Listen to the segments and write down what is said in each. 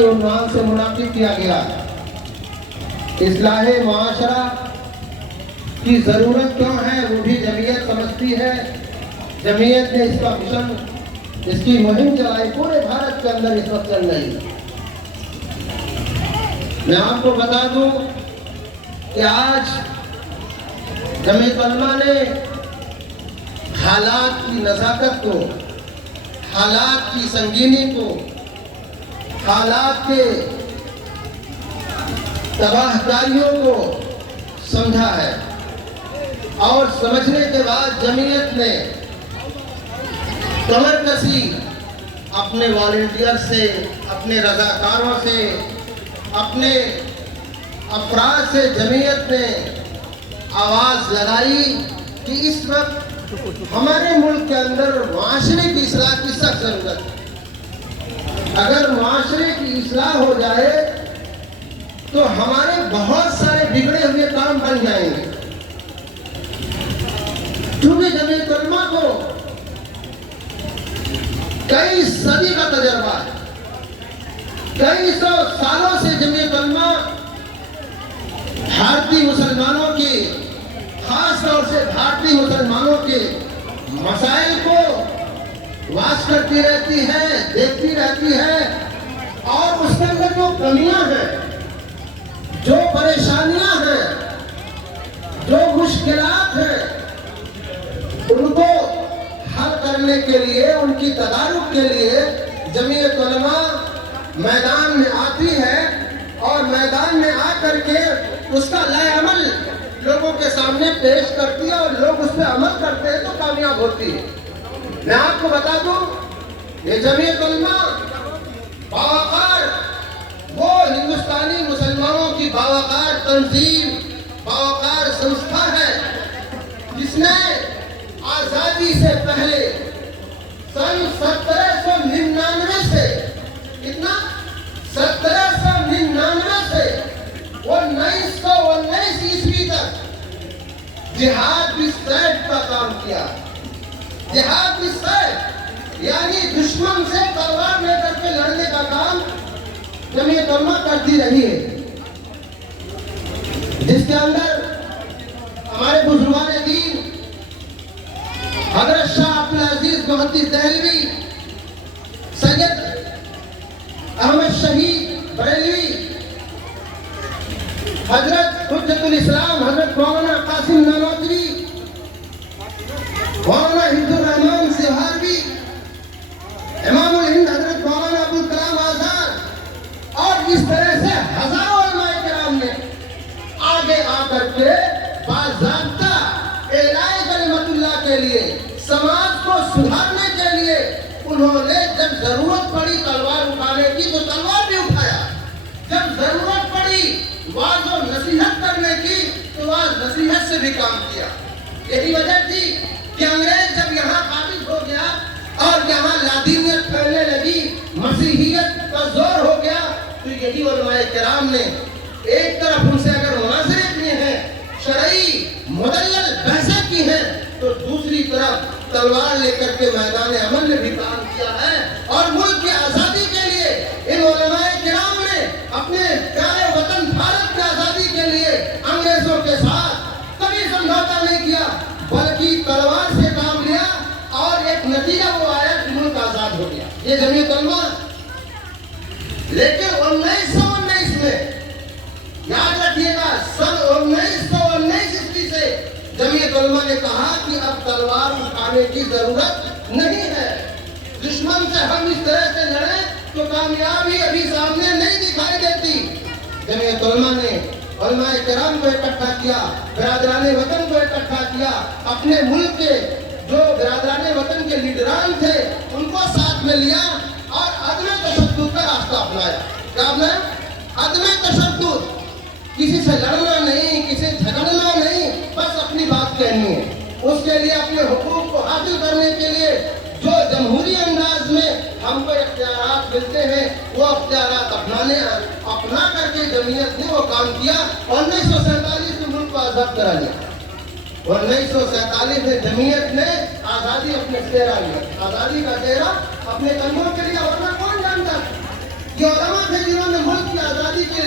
کے عنوان سے منعقد کیا گیا۔ اصلاح معاشرہ کی ضرورت کیوں ہے وہ بھی جمعیت سمجھتی ہے۔ جمعیت نے اس کا مشن، اس کی مہم چلائی، پورے بھارت کے اندر اس وقت چل رہی ہے۔ میں آپ کو بتا دوں کہ آج جمعیت علماء نے حالات کی نزاکت کو، حالات کی سنگینی کو، حالات کے تباہ کاریوں کو سمجھا ہے، اور سمجھنے کے بعد جمعیت نے کمر کسی اپنے والنٹیئر سے، اپنے رضاکاروں سے، اپنے افراد سے جمعیت نے آواز لگائی کہ اس وقت ہمارے ملک کے اندر معاشرے کی اصلاح کی سخت ضرورت ہے۔ اگر معاشرے کی اصلاح ہو جائے تو ہمارے بہت سارے بگڑے ہوئے کام بن جائیں گے، کیونکہ جمعیت علماء کو کئی صدی کا تجربہ ہے۔ کئی سو سالوں سے جمعیت علماء بھارتی مسلمانوں کی، خاص طور سے بھارتی مسلمانوں کے مسائل کو واضح کرتی رہتی ہے، دیکھتی رہتی ہے، اور اس کے اندر جو کمیاں ہیں، جو پریشانیاں ہیں، جو مشکلات ہیں، ان کو حل کرنے کے لیے، ان کی تدارک کے لیے جمعیت علماء میدان میں آتی ہے، اور میدان میں آ کر کے اس کا لائے عمل لوگوں کے سامنے پیش کرتی ہے، اور لوگ اس پہ عمل کرتے ہیں تو کامیاب ہوتی ہے۔ میں آپ کو بتا دوں، یہ جمعیت علماء باوقار، وہ ہندوستانی مسلمانوں کی باوقار تنظیم، باوقار سنستھا ہے، جس نے آزادی سے پہلے سن 1799 سے، کتنا؟ 1799 سے 1919 عیسوی تک جہاد بالسیف کا کام کیا۔ جہاد بالسیف یعنی دشمن سے تلوار لے کر کے لڑنے کا کام جمعیت علماء کرتی رہی ہے، جس کے اندر ہمارے بزرگان دین حضرت شاہ عبدالعزیز محدث دہلوی، سید احمد شہید بریلوی، حضرت حجت الاسلام حضرت مولانا قاسم نانوتوی، مولانا حفظ الرحمان سہاروی، امام الہند حضرت مولانا ابوالکلام آزاد، اور اس طرح سے ہزاروں علماء کرام نے آگے آ کر کے باضابطہ اعلاء کلمت اللہ کے لیے، سماج کو سدھارنے کے لیے، انہوں نے جب ضرورت پڑی تلوار اٹھانے کی تو تلوار بھی اٹھایا، جب ضرورت پڑی واعظ و نصیحت کرنے کی تو واعظ نصیحت سے بھی کام کیا۔ یہی وجہ تھی کہ انگریز جب یہاں قابض ہو گیا اور یہاں لادینیت پھیلنے لگی، مسیحیت کا زور ہو گیا، تو یہی علماء کرام نے ایک طرف ان سے اگر مناظرے کیے ہیں، شرعی مدلل بحثیں کی ہیں، تو دوسری طرف تلوار لے کر کے میدان عمل میں بھی کام کیا ہے، اور ملک کی آزادی کے لیے ان علماء کرام نے اپنے پیارے وطن بھارت کی آزادی کے لیے انگریزوں کے ساتھ کبھی سمجھوتا نہیں کیا، بلکہ تلوار سے کام لیا، اور ایک نتیجہ وہ آیا کہ ملک آزاد ہو گیا۔ یہ جمعیت علماء، لیکن 1919 میں یاد رکھیے گا، سن 1919 عیسوی سے جمعیت علماء نے کہا کہ اب تلوار اٹھانے کی ضرورت نہیں ہے، دشمن سے ہم اس طرح سے لڑیں تو کامیابی ابھی سامنے نہیں دکھائی دیتی۔ جمعیت علماء نے علماء کرام کو اکٹھا کیا، برادران وطن کو اکٹھا کیا، اپنے ملک کے جو برادران وطن کے لیڈران تھے ان کو ساتھ میں لیا، اور عدم تشدد کا راستہ اپنایا۔ کیا اپنایا؟ عدم تشدد، کسی سے لڑنا نہیں، کسی سے جھگڑنا نہیں، بس اپنی بات کہنی ہے۔ اس کے لیے اپنے حقوق کو حاصل کرنے کے لیے جو جمہوری انداز میں ہم کو اختیارات ملتے ہیں، وہ اختیارات اپنا کر کے جمعیت نے وہ کام کیا۔ 1947 میں ملک کو آزاد کرا لیا۔ 1947 میں جمعیت نے آزادی اپنے چہرہ لیا، آزادی کا چہرہ اپنے کندھوں کے لیے، ورنہ کون جانتا؟ یہ علماء تھے جنہوں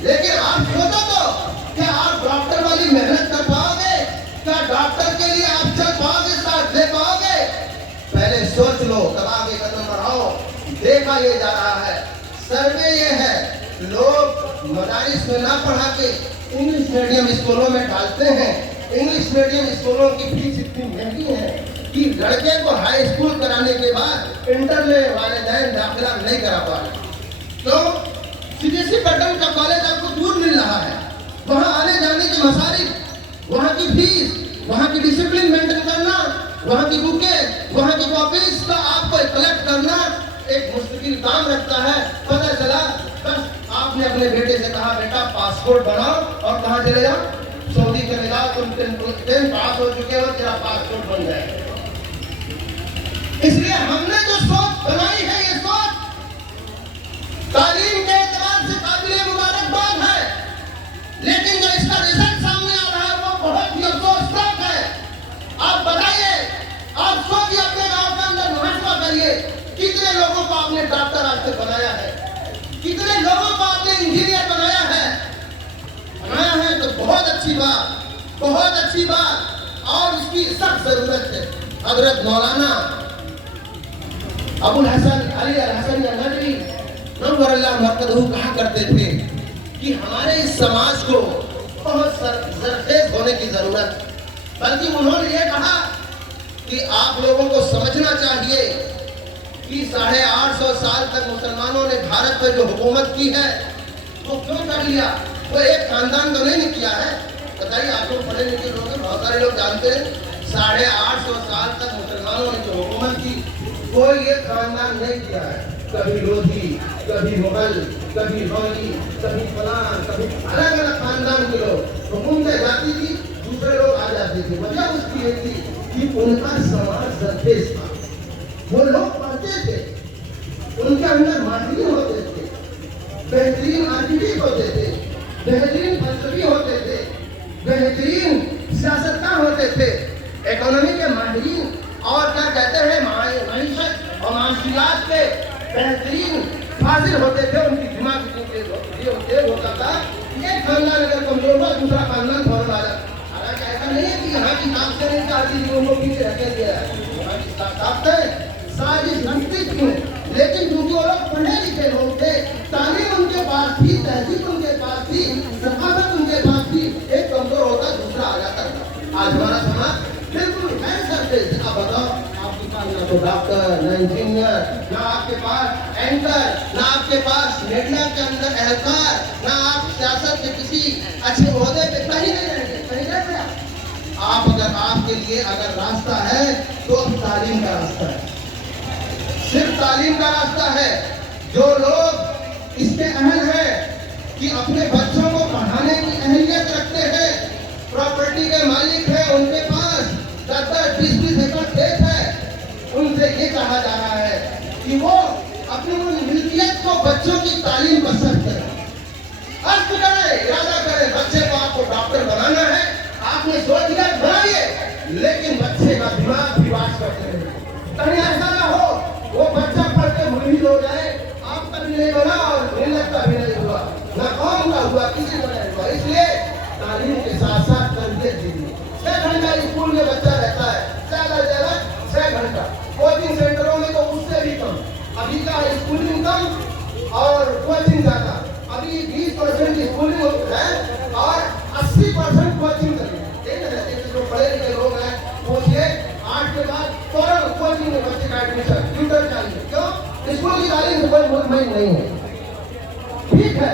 لیکن آپ سوچو تو کیا آپ ڈاکٹر والی محنت کر پاؤ گے؟ کیا ڈاکٹر کے لیے آپ چل پاؤ گے، ساتھ دے پاؤ گے؟ پہلے سوچ لو، تب آگے قدم بڑھاؤ۔ دیکھا یہ جا رہا ہے، سروے یہ ہے، لوگ مدارس میں نہ پڑھا کے انگلش میڈیم اسکولوں میں ڈالتے ہیں۔ انگلش میڈیم اسکولوں کی فیس اتنی مہنگی ہے کہ لڑکے کو ہائی اسکول کرانے کے بعد انٹر میں والدین داخلہ نہیں کرا پا رہے۔ تو CBSE پیٹرن کا کالج آپ کو دور مل رہا ہے، وہاں آنے جانے کے مصارف، وہاں کی فیس، وہاں کی ڈسپلن مینٹین کرنا، وہاں کی بکیں، وہاں کی کاپیز کا آپ کو کلیکٹ کرنا ایک مستقل کام رکھتا ہے۔ پتہ چلا بس آپ نے اپنے بیٹے سے کہا بیٹا پاسپورٹ بناؤ اور کہاں چلے جاؤ، سعودی چلے جاؤ، تم 10 پاس ہو چکے ہو، تیرا پاسپورٹ بن جائے۔ اس لیے ہم نے جو سوچ بنائی ہے، یہ سوچ تعلیم کے اعتبار سے قابل مبارکباد ہے، لیکن جو اس کا رزلٹ سامنے آ رہا ہے وہ بہت ہی افسوسناک ہے۔ آپ بتائیے، آپ سوچیے، اپنے گاؤں کے اندر محاسبہ کریے، کتنے لوگوں کو آپ نے ڈاکٹر آج تک بنایا ہے، کتنے لوگوں کو آپ نے انجینئر بنایا ہے؟ بنایا ہے تو بہت اچھی بات، بہت اچھی بات، اور اس کی سخت ضرورت ہے۔ حضرت مولانا ابو الحسن علی الحسن ندوی نور اللہ مرکزہ کہا کرتے تھے کہ ہمارے اس سماج کو بہت زرخیز ہونے کی ضرورت، بلکہ انہوں نے یہ کہا کہ آپ لوگوں کو سمجھنا چاہیے کہ 850 سال تک مسلمانوں نے بھارت پر جو حکومت کی ہے وہ کیوں کر لیا؟ وہ ایک خاندان تو نہیں کیا ہے۔ بتائیے، آپ لوگ پڑھے لکھے لوگ ہیں، بہت سارے لوگ جانتے ہیں 850 سال تک مسلمانوں نے جو حکومت کی کوئی ایک خاندان نہیں کیا ہے۔ کبھی لودھی، کبھی مغل، کبھی غوری، کبھی فلاں، کبھی الگ الگ خاندان کے لوگ حکومتیں جاتی تھی، دوسرے لوگ آ جاتے تھے۔ وجہ اس کی یہ تھی کہ ان کا سماج زرخیز تھا، وہ لوگ پڑھتے تھے، ان کے اندر ماہرین ہوتے تھے، بہترین آرکیٹیکٹ ہوتے تھے، بہترین فلسفی ہوتے تھے، بہترین سیاستدان ہوتے تھے، اکانومی کے ماہرین، اور کیا کہتے ہیں معیشت اور معاشیات کے بہترین فاضل ہوتے تھے۔ ان کی دماغ یہ ہوتا تھا ایک خاندان اگر کمزور ہوا دوسرا خاندان فوراً آ جاتا۔ حالانکہ ایسا نہیں ہے کہ یہاں کی طاقتیں نہیں چاہتی تھی، ان لوگ پیچھے رکھے دیا ہے، یہاں کی طاقتیں ساری لڑتی تھیں، لیکن کیونکہ وہ لوگ پڑھے لکھے لوگ تھے، تعلیم ان کے پاس تھی، تہذیب ان کے پاس تھی، ثقافت ان کے پاس تھی، ایک کمزور ہوتا دوسرا آ جاتا تھا۔ آج ہمارا سماج بالکل غیر سرخیز ہے۔ آپ بتاؤ، آپ کے پاس نہ تو ڈاکٹر، نہ انجینئر، نہ آپ کے پاس اینکر، نہ آپ کے پاس میڈیا کے اندر اہلکار، نہ آپ سیاست کے کسی اچھے عہدے پہ کہیں نہیں رہیں گے، کہیں رہتے آپ اگر آپ کے لیے اگر راستہ ہے تو تعلیم کا راستہ ہے، صرف تعلیم کا راستہ ہے۔ جو لوگ اس کے اہل ہیں کہ اپنے بچوں کو پڑھانے کی اہلیت رکھتے ہیں، پراپرٹی کے مالک ہیں، ان کے پاس 10-20 ایکڑ کھیت ہے، ان سے یہ کہا جا رہا ہے کہ وہ اپنی ملکیت کو بچوں کی تعلیم پر صرف کریں، عزم کریں، ارادہ کریں۔ بچے کو آپ کو ڈاکٹر بنانا ہے، آپ نے سوچ لیا بنائیے، لیکن بچے کا دماغ بھی واش کرتے رہے، کہیں ایسا نہ ہو وہ بچہ پڑھ کے ملحد ہو جائے، آپ کا بھی نہیں بنا اور ملت کا بھی نہیں ہوا، نہ قوم کا ہوا، کسی کا نہیں ہوا۔ اس لیے تعلیم کے ساتھ ساتھ تربیت دیجیے۔ 6 گھنٹہ اسکول میں بچہ رہتا ہے، زیادہ سے زیادہ 6 گھنٹہ، کوچنگ سینٹروں میں تو اس سے بھی کم۔ ابھی کا اسکولنگ کم اور کوچنگ زیادہ، ابھی 20% اسکولنگ ہے اور 80% کوچنگ کریں۔ جو پڑھے لکھے لوگ ہیں پوچھئے 8 کے بعد فوراً کوچنگ میں بچے کا ایڈمیشن، ٹیوٹر چاہیے، کیوں؟ اسکول کی تعلیم سے کوئی مطمئن نہیں ہے۔ ٹھیک ہے،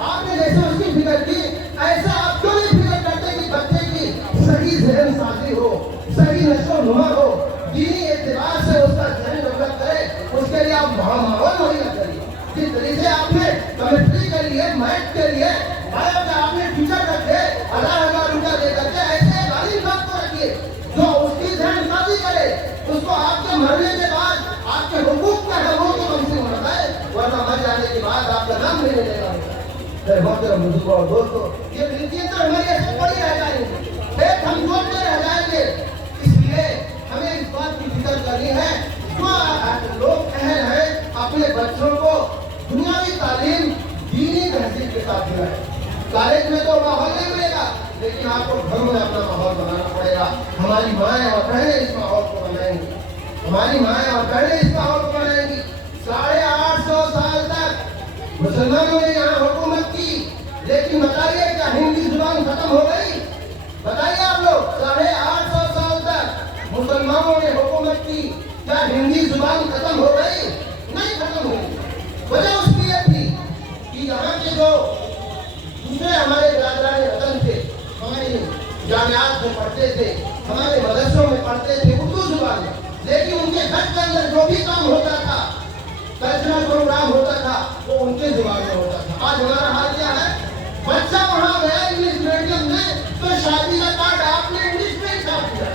آپ نے جیسے اس کی فکر کی، ایسا آپ کیوں نہیں فکر کرتے کہ بچے کی صحیح ذہن سازی ہو، صحیح نشو و نما ہو، دینی اعتبار سے اس کا ذہن ڈیولپ کرے، اس کے لیے آپ ماحول مہیا کریے۔ جس طریقے سے آپ نے کیمسٹری کے لیے، میتھ کے لیے بایو کا آپ نے ٹیچر رکھے 1000 روپیہ دے کر کے، ایسے ایک عالم صاحب کو رکھیے جو اس کی ذہن سازی کرے، اس کو آپ کے مرنے کے بعد آپ کے حقوق کا ہے وہ تو کم سے کم بتائے، ورنہ مر جانے کے بعد آپ کا نام نہیں لے گا۔ محترم بزرگوں اور دوستوں، یہ ملکیت تو ہماری ایسے پڑی رہ جائیں گے، ایک ہم سوچتے رہ جائیں گے۔ اس لیے ہمیں اس بات کی فکر کرنی ہے، جو لوگ اہل ہیں اپنے بچوں کو دنیاوی تعلیم دینی تہذیب کے ساتھ دلائیں۔ کالج میں تو ماحول نہیں ملے گا، لیکن آپ کو گھر میں اپنا ماحول بنانا پڑے گا. ہماری مائیں اور بہنیں اس ماحول کو بنائیں گی. ہماری مائیں اور بہنیں اس ماحول کو بنائیں گی. 850 سال تک مسلمانوں نے یہاں حکومت کی، لیکن بتائیے کیا ہندی زبان ختم ہو گئی؟ بتائیے آپ لوگ، 850 سال تک مسلمانوں نے حکومت کی، کیا ہندی زبان ختم ہو گئی؟ نہیں ختم ہوئی. وجہ اس کی یہ تھی کہ یہاں کے جو دوسرے ہمارے برادران وطن تھے، ہماری جامعات میں پڑھتے تھے، ہمارے مدرسوں میں پڑھتے تھے اردو زبان میں، لیکن ان کے گھر کے اندر جو بھی کام ہوتا تھا، کلچرل پروگرام ہوتا تھا، وہ ان کے زبان میں ہوتا تھا. آج ہمارا حال کیا ہے؟ بچہ وہاں گیا انگلش میڈیم میں تو شادی کا کارڈ آپ نے انگلش میں ہی چھاپ دیا،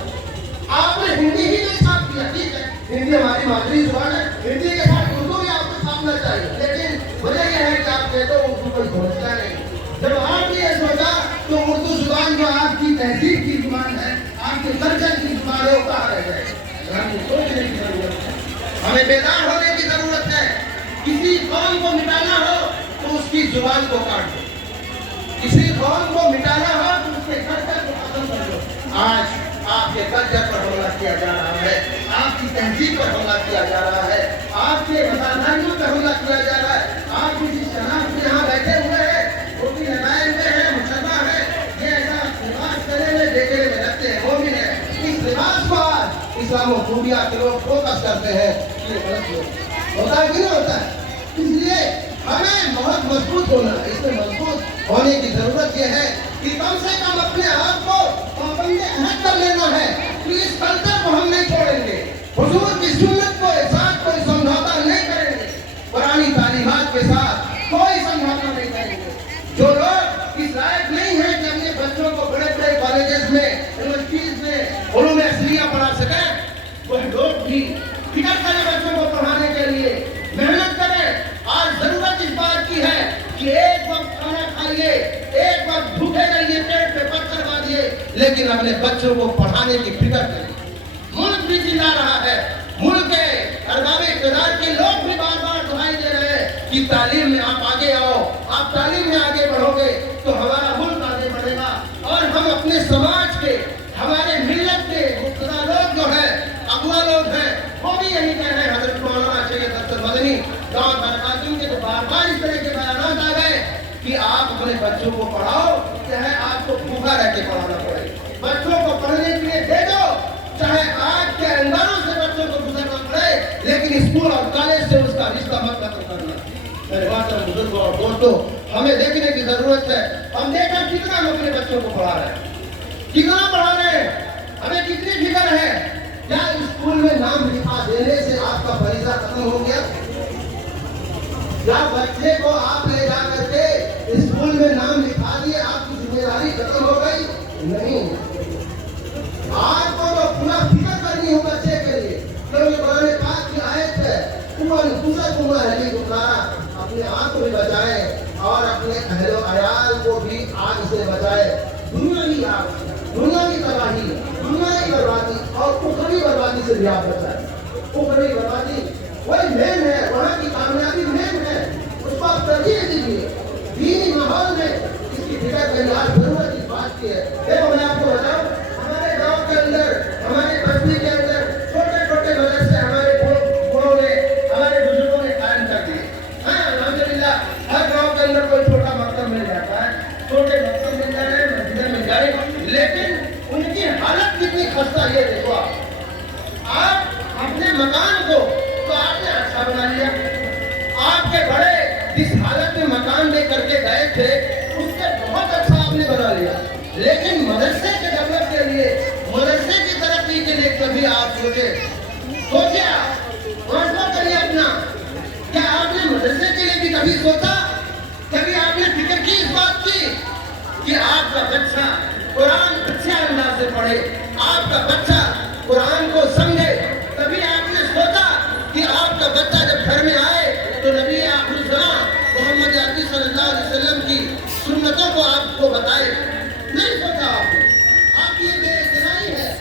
آپ نے ہندی ہی میں چھاپ دیا. ٹھیک ہے، ہندی ہماری مادری زبان ہے، ہندی کے ساتھ اردو بھی آپ کو چھاپنا چاہیے، لیکن وجہ یہ ہے کہ آپ کہتے ہو اردو کوئی سمجھتا نہیں. جب آپ نے یہ سوچا تو اردو زبان جو آپ کی تہذیب کی زبان ہے، آپ کے کلچر کی زبان ہے، وہ کہاں رہ گئے؟ ہمیں سوچنے کی ضرورت ہے، ہمیں بیدار ہونے کی ضرورت ہے. کسی قوم کو مٹانا ہو تو اس کی زبان کو کاٹ دو، کسی قوم کو مٹانا ہو تو اس کے کلچر کو ختم کر دو. آج آپ کے کلچر پر حملہ کیا جا رہا ہے، آپ کی تہذیب پر حملہ کیا جا رہا ہے، آپ کے وطنیوں پر حملہ کیا جا رہا ہے. آپ کی جس شناخت میں یہاں بیٹھے ہوئے ہیں، ٹوپی لگائے ہوئے ہیں، مسلمان ہے، یہ ایسا لباس کرنے میں دیکھنے میں لگتے ہیں مومن ہے، اس لباس کو آج اسلام و خوبیہ کے لوگ فوکس کرتے ہیں. یہ غلط ہوتا ہے کہ نہیں ہوتا ہے؟ اس لیے ہمیں بہت مضبوط ہونا ہے. اس میں مضبوط ہونے کی ضرورت یہ ہے کہ کم سے کم اپنے آپ کو پابند عہد کر لینا ہے کہ اس کلچر کو ہم نہیں چھوڑیں گے، حضور کی سنت کو ساتھ کوئی سمجھوتا نہیں کریں گے، قرآنی تعلیمات کے ساتھ کوئی سمجھوتا نہیں کریں گے. جو لوگ اس لائق نہیں ہیں کہ اپنے بچوں کو بڑے بڑے کالجز میں، یونیورسٹیز میں علوم اصلیہ پڑھا سکیں، وہ لوگ بھی فکر کریں بچوں کو پڑھانے کے لیے، محنت کریں. آج ضرورت اس بات کی ہے کہ ایک وقت کھانا کھائیے، ایک وقت بھوکے رہیے، پیٹ پہ پتھر باندھیے، لیکن اپنے بچوں کو پڑھانے کی فکر کریں. ملک بھی چلا رہا ہے، ملک کے ارباب اقتدار کے لوگ بھی بار بار دہائی دے رہے ہیں کہ تعلیم میں آپ آگے آؤ، آپ تعلیم میں آگے بڑھو گے تو ہمارا ملک آگے بڑھے گا. اور ہم اپنے سماج کے، ہمارے ملت کے مقتدر لوگ جو ہیں، اغوا لوگ ہیں، وہ بھی یہی کہہ رہے ہیں. حضرت مولانا سید اختر مدنی دعوت برکاتہ کے تو بار بار اس طرح کے بیانات آ گئے کہ آپ اپنے بچوں کو پڑھاؤ، چاہے آپ کو بھوکا رہ کے پڑھانا پڑے، بچوں کو پڑھنے کے لیے بھیجو، چاہے آگ کے انگاروں سے بچوں کو گزرنا پڑے، لیکن اسکول اور کالج سے اس کا رشتہ مت ختم کرنا. میرے محترم بزرگوں اور دوستوں، ہمیں دیکھنے کی ضرورت ہے ہم دیکھیں کتنا ہم اپنے بچوں کو پڑھا رہے ہیں، کتنا پڑھا رہے ہیں، ہمیں کتنی فکر ہے. کیا اسکول میں نام لکھا دینے سے آپ کا فریضہ ختم ہو گیا؟ کیا بچے کو آپ لے جا کر کے اسکول میں نام لکھا دیے آپ کی ذمہ داری ختم ہو گئی؟ نہیں. آپ کو تو پورا فکر کرنی ہو بچے کے لیے، کیونکہ قرآن پاک کی آیت ہے، اپنے آپ کو بھی بچائیں اور اپنے اہل و عیال کو بھی آگ سے بچائے. دنیا کی آگ، دنیا کی تباہی، دنیا کی بربادی اور اخروی بربادی سے بھی آپ بچائیں. اخروی بربادی وہی مین ہے، وہاں کی کامیابی مین ہے، اس کو آپ ترجیح دیجیے. دینی ماحول میں اس کی فکر کرنے کی ضرورت اس بات کی ہے. دیکھو میں آپ کو بتاؤں، ہمارے گاؤں کے اندر، ہمارے بستی کے اندر چھوٹے چھوٹے مدرسے ہمارے بڑوں نے، ہمارے بزرگوں نے قائم کر دیے. ہاں الحمدللہ ہر گاؤں کے اندر کوئی چھوٹا مکتب مل جاتا ہے، چھوٹے مکتب مل جا رہے ہیں، مسجدیں مل جا رہی ہیں، لیکن ان کی حالت کتنی خستہ. یہ دیکھو آپ اپنے مکان کو تو آپ نے اچھا بنا لیا، آپ کے بڑے جس حالت میں مکان لے کر کے گئے تھے اس سے بہت اچھا آپ نے بنا لیا، لیکن مدرسے کے ڈیولپ کے لیے، مدرسے کی ترقی کے لیے کبھی آپ سوچے فیصلہ کریے اپنا. کیا آپ نے مدرسے کے لیے بھی کبھی سوچا؟ کبھی آپ نے فکر کی اس بات کی کہ آپ کا بچہ قرآن اچھے انداز سے پڑھے، آپ کا بچہ قرآن کو سمجھے؟ کبھی آپ نے سوچا کہ آپ کا بچہ جب گھر میں آئے تو نبی آخر الزمان محمد عربی صلی اللہ علیہ وسلم کی سنتوں کو آپ کو بتائے؟ نہیں سوچا آپ نے. آپ کی یہ بے اعتنائی ہے،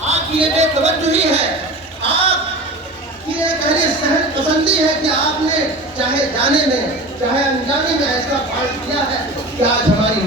آپ کی یہ بے توجہی ہے، آپ کی ایک اہل سہل پسندی ہے کہ آپ نے چاہے جانے میں چاہے انجانے میں ایسا فالٹ کیا ہے کہ آج ہماری